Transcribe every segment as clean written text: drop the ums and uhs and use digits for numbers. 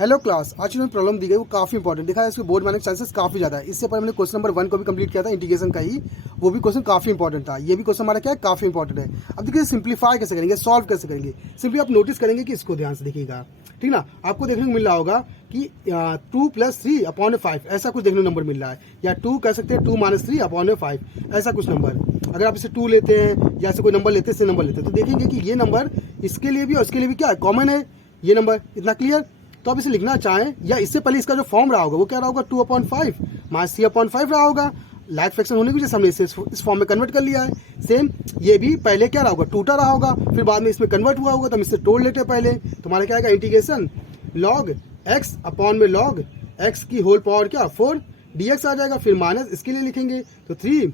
Hello class, आज जो problem दी गई वो काफी इंपॉर्टेंट दिखा है। इसके बोर्ड में चांसेस काफी ज्यादा है। इससे पहले मैंने क्वेश्चन नंबर 1 को भी कंप्लीट किया था इंटीग्रेशन का ही, वो भी क्वेश्चन काफी इंपॉर्टेंट था। ये भी क्वेश्चन हमारा क्या है, काफी इंपॉर्टेंट है। अब देखिए सिंप्लीफाई कैसे करेंगे, सॉल्व कैसे करेंगे। सिंपली आप नोटिस करेंगे कि इसको ध्यान से देखिएगा, ठीक ना। आपको देखने को मिल रहा होगा कि 2 + 3/5 ऐसा कुछ देखने को नंबर मिल रहा है, या 2 कह सकते हैं 2 - 3/5 ऐसा कुछ नंबर। अगर आप इसे 2 लेते हैं या ऐसे कोई नंबर लेते हैं, इससे नंबर लेते हैं, तो देखेंगे कि ये नंबर इसके लिए भी और इसके लिए भी क्या है, कॉमन है ये नंबर। इतना क्लियर। तो आप इसे लिखना चाहें या इससे पहले इसका जो फॉर्म रहा होगा वो क्या रहा होगा, 2/5 - 3/5 रहा होगा। लाइक फ्रैक्शन होने की वजह से हमने इसे इस फॉर्म में कन्वर्ट कर लिया है। सेम ये भी पहले क्या रहा होगा, टूटा रहा होगा, फिर बाद में इसमें कन्वर्ट हुआ होगा, तो हम इससे तोड़ लेते हैं पहले। तो हमारा क्या आएगा, इंटीग्रेशन log x अपॉन में log x की होल पावर क्या 4 dx आ जाएगा। फिर माइनस इसके लिए लिखेंगे तो 3,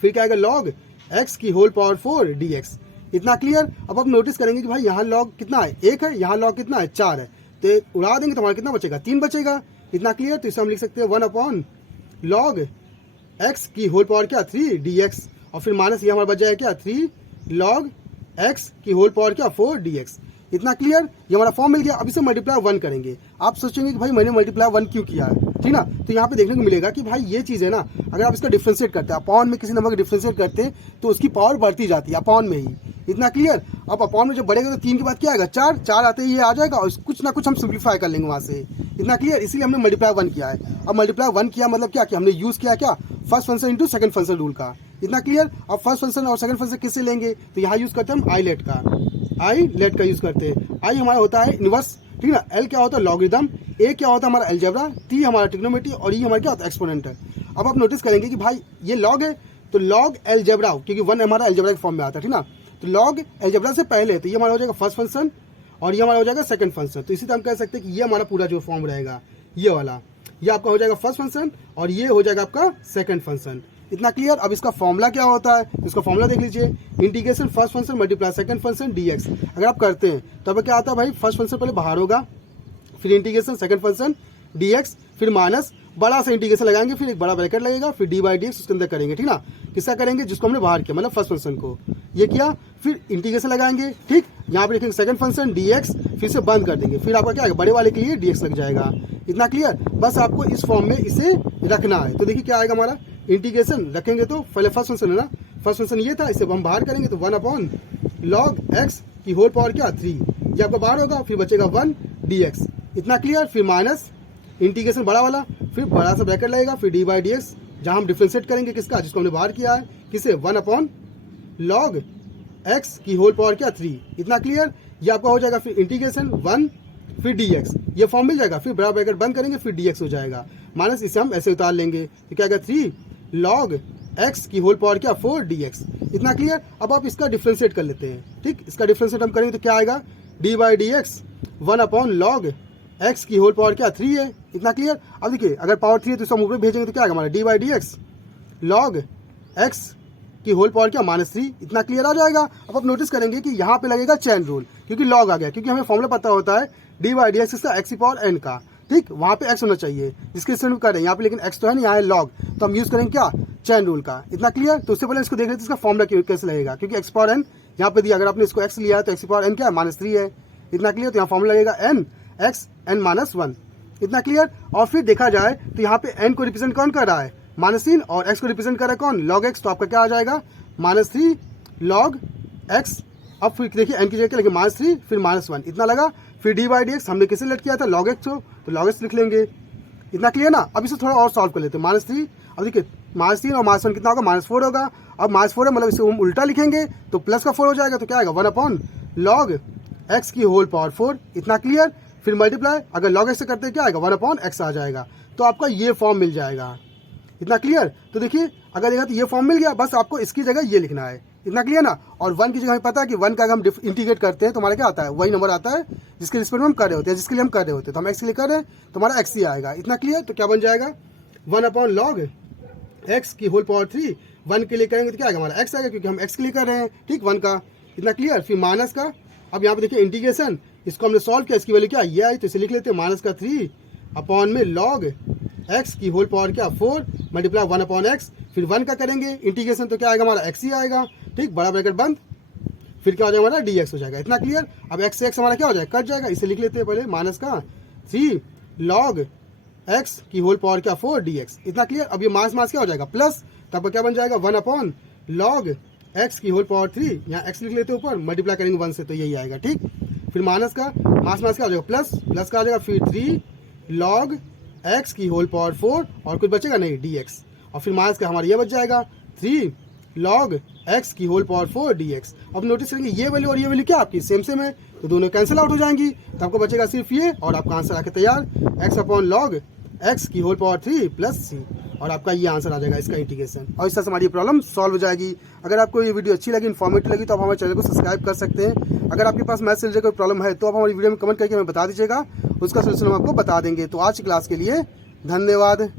फिर क्या आएगा log x की होल पावर 4 dx। इतना क्लियर। अब आप नोटिस करेंगे कि भाई यहाँ log कितना है, 1 है, यहाँ log कितना है, 4 है, तो उड़ा देंगे तो हमारा कितना बचेगा, 3 बचेगा। इतना क्लियर। तो इसे हम लिख सकते हैं 1/log x की होल पावर क्या 3 dx, और फिर माइनस ये हमारा बच जाएगा क्या 3 log x की होल पावर क्या 4 dx। इतना क्लियर। ये हमारा फॉर्म मिल गया। अब इसे मल्टीप्लाई 1 करेंगे। आप सोचेंगे कि भाई मैंने मल्टीप्लाई 1 क्यों किया है, ठीक ना। तो यहाँ पे देखने को मिलेगा कि भाई ये चीज़ है ना, अगर आप इसका डिफ्रेंशिएट करते हैं, अपॉन में किसी नंबर का डिफ्रेंशिएट करते हैं तो उसकी पावर बढ़ती जाती है अपॉन में ही। इतना क्लियर। अब अपॉन में जब बढ़ेगा तो 3 के बाद क्या आएगा, 4 आते ही ये आ जाएगा, और कुछ ना कुछ हम सिंप्लीफाई कर लेंगे वहाँ से। इतना क्लियर। इसीलिए हमने मल्टीप्लाई 1 किया है। अब मल्टीप्लाई 1 किया मतलब क्या कि हमने यूज़ किया क्या, first function into second function rule का। इतना क्लियर। अब फर्स्ट फंक्शन और सेकंड फंक्शन किससे लेंगे, तो यहाँ यूज़ करते हैं हम आईलेट का यूज़ करते हैं। आई हमारा होता है इनवर्स, ठीक ना। एल क्या होता है, लॉगरिदम। ए क्या होता है हमारा अलजेब्रा। टी हमारा ट्रिग्नोमेट्री, और ई हमारा क्या होता है, एक्सपोनेंट है। अब आप नोटिस करेंगे कि भाई ये लॉग है, तो लॉग अलजेब्रा, क्योंकि 1 हमारा अलजेब्रा के फॉर्म में आता है, ठीक ना। तो लॉग अलजेब्रा से पहले, तो ये हमारा हो जाएगा फर्स्ट फंक्शन और ये हमारा हो जाएगा सेकंड फंक्शन। तो इसी तरह हम कह सकते हैं कि ये हमारा पूरा जो फॉर्म रहेगा ये वाला, ये आपका हो जाएगा फर्स्ट फंक्शन और ये हो जाएगा आपका सेकंड फंक्शन। इतना क्लियर। अब इसका फॉर्मूला क्या होता है, इसका फॉर्मूला देख लीजिए, integration first function multiply second function dx। अगर आप करते हैं तो अब क्या आता है भाई, फर्स्ट फंक्शन पहले बाहर होगा, फिर इंटीग्रेशन सेकंड फंक्शन dx, फिर माइनस बड़ा सा इंटीग्रेशन लगाएंगे, फिर एक बड़ा ब्रैकेट लगेगा, फिर d/dx उसके अंदर करेंगे, ठीक ना। किसका करेंगे, जिसको हमने बाहर किया, मतलब फर्स्ट फंक्शन को ये किया, फिर इंटीग्रेशन लगाएंगे, ठीक। यहाँ पे लिखेंगे सेकंड फंक्शन dx, फिर से बंद कर देंगे, फिर आपका क्या है, बड़े वाले के लिए dx लग जाएगा। इतना क्लियर। बस आपको इस फॉर्म में इसे रखना है। तो देखिए क्या आएगा हमारा, इंटीग्रेशन रखेंगे तो पहले फर्स्ट फंक्शन है ना, फर्स्ट फंक्शन ये था, इसे हम बाहर करेंगे तो 1/log x की होल पावर क्या 3, ये आपका बाहर होगा, फिर बचेगा 1 dx। इतना क्लियर। फिर माइनस इंटीग्रेशन बड़ा वाला, फिर बड़ा सा ब्रैकेट लगेगा, फिर d/dx, जहां हम डिफ्रेंशिएट करेंगे किसका, जिसको हमने बाहर किया है, किसे 1/log x की होल पावर क्या 3। इतना क्लियर। ये आपका हो जाएगा फिर इंटीग्रेशन 1 फिर dx, ये फॉर्म मिल जाएगा, फिर बड़ा ब्रैकेट बंद करेंगे, फिर dx हो जाएगा, माइनस इसे हम ऐसे उतार लेंगे, तो क्या आएगा 3 log x की होल पावर क्या 4 dx। इतना क्लियर। अब आप इसका डिफ्रेंशिएट कर लेते हैं, ठीक। इसका डिफ्रेंशिएट हम करेंगे तो क्या आएगा, d/dx 1/log x की होल पावर क्या 3 है। इतना क्लियर। अब देखिए अगर पावर 3 है तो इसको हम ऊपर भेजेंगे तो क्या आएगा हमारा, d/dx log x की होल पावर क्या -3। इतना क्लियर आ जाएगा। अब आप नोटिस करेंगे कि यहाँ पे लगेगा चैन रूल, क्योंकि लॉग आ गया, क्योंकि हमें फॉर्मूला पता होता है d/dx इसका x की पावर n का, ठीक। वहाँ पे x होना चाहिए जिसके स्टैंड कर रहे हैं, यहाँ पे लेकिन x तो है नहीं, यहाँ है लॉग, तो हम यूज़ करेंगे क्या, चैन रूल का। इतना क्लियर। तो उससे पहले इसको देख लेते हैं इसका फॉर्मूला कैसे लगेगा, क्योंकि x पावर n यहाँ पे दिया, अगर आपने इसको x लिया है तो x की पावर n क्या है, -3 है। इतना क्लियर। तो यहाँ फॉर्मूला लगेगा n x n - 1। इतना क्लियर। और फिर देखा जाए तो यहाँ पे n को रिप्रेजेंट कौन कर रहा है, -3, और x को रिप्रेजेंट कर रहा है कौन, log x। तो आपका क्या आ जाएगा, -3 log x। अब फिर देखिए n की जगह लगे -3 फिर -1, इतना लगा। फिर d/dx हमने किसे लेट किया था, log x हो, तो log x लिख लेंगे। इतना क्लियर ना। अब इसे थोड़ा और सॉल्व कर लेते हैं, -3, अब देखिए -3 और -1 कितना होगा, -4 होगा। अब -4 है मतलब इसे हम उल्टा लिखेंगे तो प्लस का 4 हो जाएगा, तो क्या आएगा 1/log x की होल पावर 4। इतना क्लियर। फिर मल्टीप्लाई, अगर log x से करते हैं क्या आएगा, 1/x आ जाएगा। तो आपका ये फॉर्म मिल जाएगा। इतना क्लियर। तो देखिए अगर देखा तो ये फॉर्म मिल गया, बस आपको इसकी जगह ये लिखना है। इतना क्लियर ना। और 1 की जगह हमें पता है कि 1 का अगर हम इंटीग्रेट करते हैं तो हमारा क्या आता है, वही नंबर आता है जिसके रिस्पेक्ट में हम कर रहे होते हैं, जिसके लिए हम कर रहे होते हैं। तो हम x के लिए कर रहे हैं तो हमारा x ही आएगा। इतना क्लियर। तो क्या बन जाएगा, 1/log x की होल पावर 3। 1 के लिए करेंगे तो क्या आएगा, हमारा x आएगा, क्योंकि हम x के लिए कर रहे हैं, ठीक, 1 का। इतना क्लियर। फिर माइनस का, अब यहाँ पे देखिए इंटीग्रेशन, इसको हमने सॉल्व किया, इसकी वैल्यू क्या ये आई, तो इसे लिख लेते हैं -3/log x की होल पावर क्या 4 मल्टीप्लाई 1/x। फिर 1 का करेंगे इंटीग्रेशन तो क्या आएगा, हमारा x ही आएगा, ठीक। बड़ा ब्रैकेट बंद, फिर क्या हो जाएगा हमारा dx हो जाएगा। इतना क्लियर। अब x से x हमारा क्या हो जाएगा, कट जाएगा, इसे लिख लेते हैं पहले माइनस का 3 log x की होल पावर क्या 4 dx। इतना क्लियर। अब ये माइनस माइनस क्या हो जाएगा प्लस, तब क्या बन जाएगा 1 अपॉन log x की होल पावर 3, यहाँ x लिख लेते हैं ऊपर, मल्टीप्लाई करेंगे 1 से तो यही आएगा। ठीक, फिर माइनस का माइनस माइनस क्या हो जाएगा प्लस, प्लस का आ जाएगा फिर 3 log x की होल पावर 4 और कुछ बचेगा नहीं dx, और फिर माइनस का हमारा ये बच जाएगा 3 log x की होल पावर 4 dx। अब नोटिस करेंगे ये वैल्यू और ये वैल्यू क्या आपकी सेम सेम है, तो दोनों कैंसिल आउट हो जाएंगी, तो आपको बचेगा सिर्फ ये, और आपका आंसर आके तैयार x अपॉन log x की होल पावर 3 प्लस c, और आपका ये आंसर आ जाएगा इसका इंटीग्रेशन। और इस तरह से हमारी प्रॉब्लम सॉल्व हो जाएगी। अगर आपको ये वीडियो अच्छी लगी, इन्फॉर्मेटिव लगी, तो आप हमारे चैनल को सब्सक्राइब कर सकते हैं। अगर आपके पास मैथ्स से रिलेटेड कोई प्रॉब्लम है तो आप हमारी वीडियो में कमेंट करके हमें बता दीजिएगा, उसका सोल्यूशन हम आपको बता देंगे। तो आज की क्लास के लिए धन्यवाद।